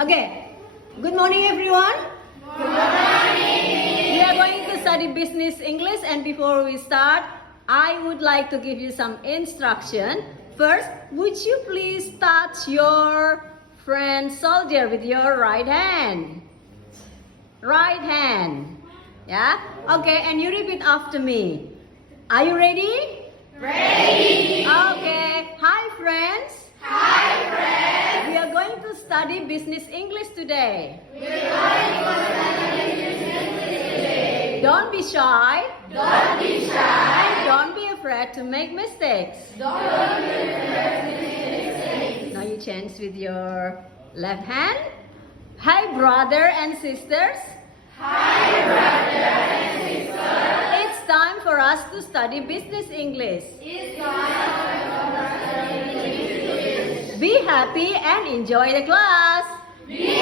Okay. Good morning, everyone. Good morning. We are going to study business English, and before we start, I would like to give you some instruction. First, would you please touch your friend soldier with your right hand? Right hand. Yeah? Okay, and you repeat after me. Are you ready? Ready! Okay. Hi, friends. Hi, friends! We are going to study business English today. We're going to study business English today. Don't be shy. Don't be shy. Don't be afraid to make mistakes. Don't be afraid to make mistakes. Now you change with your left hand. Hi, brother and sisters. Hi, brother and sister. It's time for us to study business English. It's time for us to study business English. Be happy and enjoy the class. Be